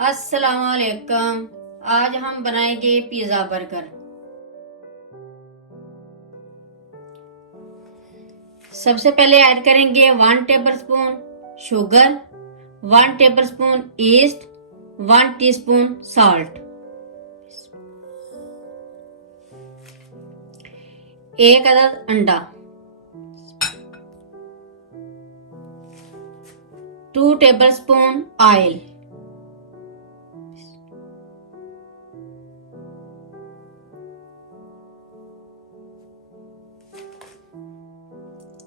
अस्सलाम वालेकुम। आज हम बनाएंगे पिज़्ज़ा बर्गर। सबसे पहले ऐड करेंगे 1 tablespoon sugar, 1 tablespoon east, 1 teaspoon salt, 1 अदद अंडा, 2 टेबलस्पून ऑयल,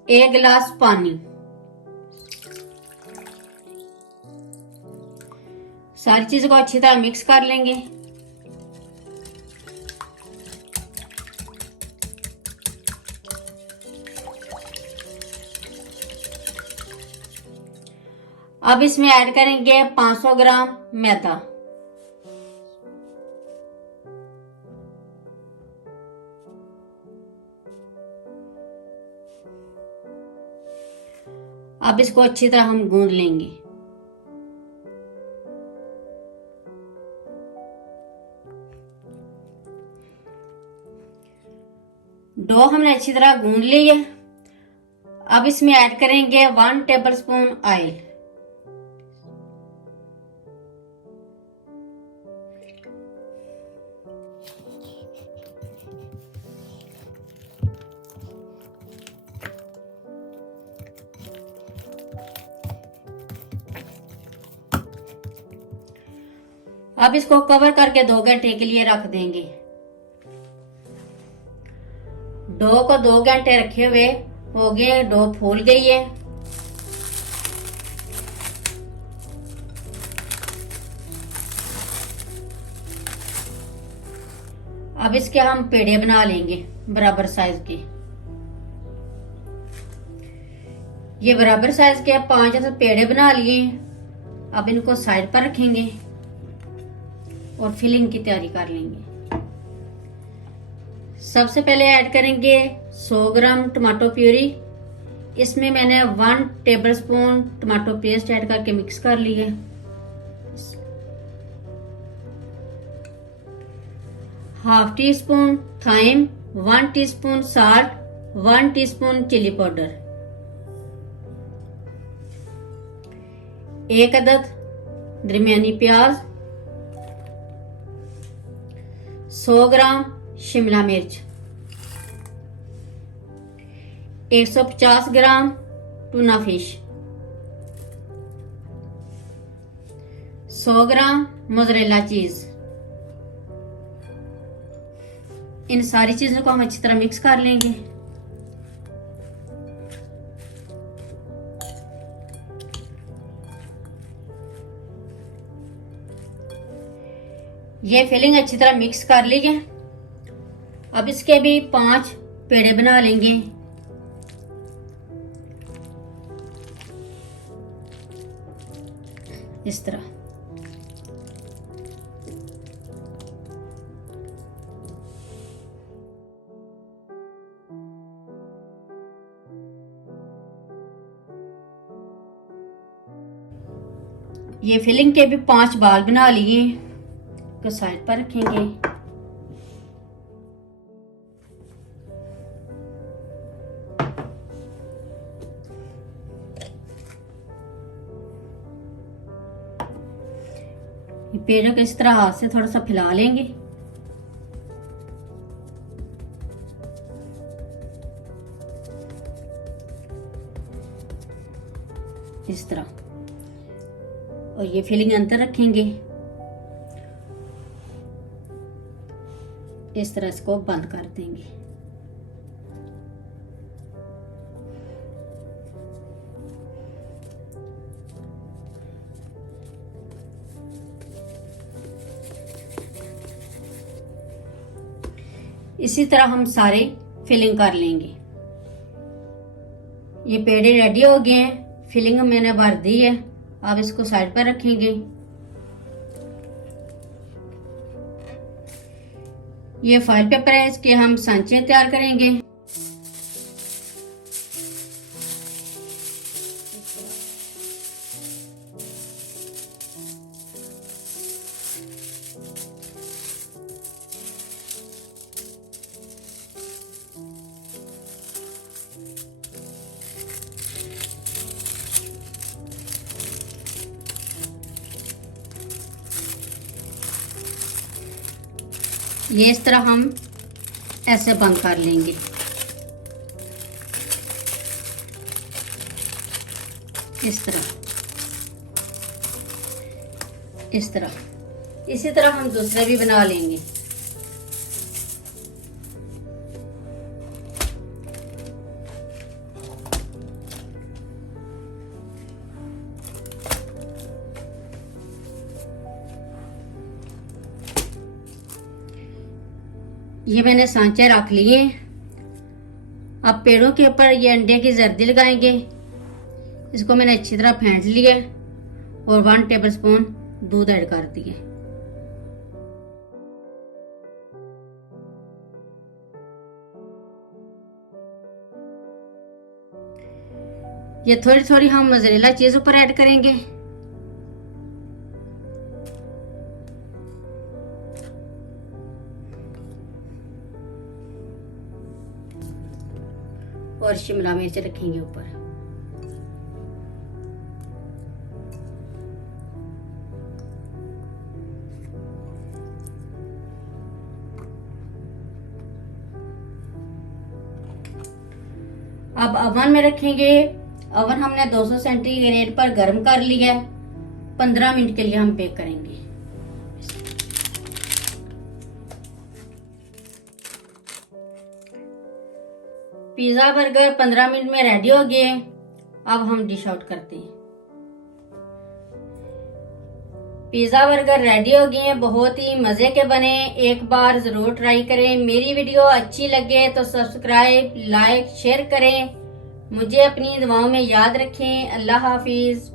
1 गिलास पानी। सारी चीजों को अच्छी तरह मिक्स कर लेंगे। अब इसमें ऐड करेंगे 500 ग्राम मैदा। अब इसको अच्छी तरह हम गूंद लेंगे। डो हमने अच्छी तरह गूंद ली है। अब इसमें ऐड करेंगे 1 टेबलस्पून ऑयल। अब इसको कवर करके 2 घंटे के लिए रख देंगे। डो को 2 घंटे रखे हुए हो गए, डो फूल गई है। अब इसके हम पेड़े बना लेंगे बराबर साइज के। ये बराबर साइज के 5 पेड़े बना लिए। अब इनको साइड पर रखेंगे और फिलिंग की तैयारी कर लेंगे। सबसे पहले ऐड करेंगे 100 ग्राम टमाटो प्यूरी। इसमें मैंने 1 टेबलस्पून टमाटो पेस्ट ऐड करके मिक्स कर ली है। Half teaspoon thyme, 1 teaspoon salt, 1 teaspoon chilli powder, 1 अदद दरमियानी प्याज, 100 ग्राम शिमला मिर्च, 150 gram tuna fish, 100 gram mozzarella cheese. इन सारी चीजों को हम अच्छी तरह मिक्स कर लेंगे। ये फिलिंग अच्छी तरह मिक्स कर लीजिए। अब इसके भी 5 पेड़े बना लेंगे। इस तरह ये फिलिंग के भी 5 बाल बना लिए, को साइड पर रखेंगे। पेड़ों को इस तरह हाथ से थोड़ा सा फैला लेंगे। इस तरह, और ये फिलिंग अंदर रखेंगे। इस तरह इसको बंद कर देंगे। इसी तरह हम सारे फिलिंग कर लेंगे। ये पेड़े रेडी हो गए हैं, फिलिंग मैंने भर दी है। अब इसको साइड पर रखेंगे। ये फॉइल पेपर है, इसके हम सांचे तैयार करेंगे। ये इस तरह हम ऐसे बंद कर लेंगे। इस तरह इसी तरह हम दूसरे भी बना लेंगे। ये मैंने सांचे रख लिए। अब पेड़ों के ऊपर ये अंडे की जर्दी लगाएंगे। इसको मैंने अच्छी तरह फेंट लिया और 1 टेबलस्पून दूध ऐड कर दिए। ये थोड़ी थोड़ी हम मोज़रेला चीज ऊपर ऐड करेंगे। और शिमला मिर्च रखेंगे ऊपर। अब ओवन में रखेंगे। ओवन हमने 200 सेंटीग्रेड पर गर्म कर लिया है। 15 मिनट के लिए हम बेक करेंगे। पिज्जा बर्गर 15 मिनट में रेडी हो गए। अब हम डिश आउट करते हैं। पिज्जा बर्गर रेडी हो गए हैं, बहुत ही मजे के बने। एक बार जरूर ट्राई करें। मेरी वीडियो अच्छी लगे तो सब्सक्राइब, लाइक, शेयर करें। मुझे अपनी दुआओं में याद रखें। अल्लाह हाफिज।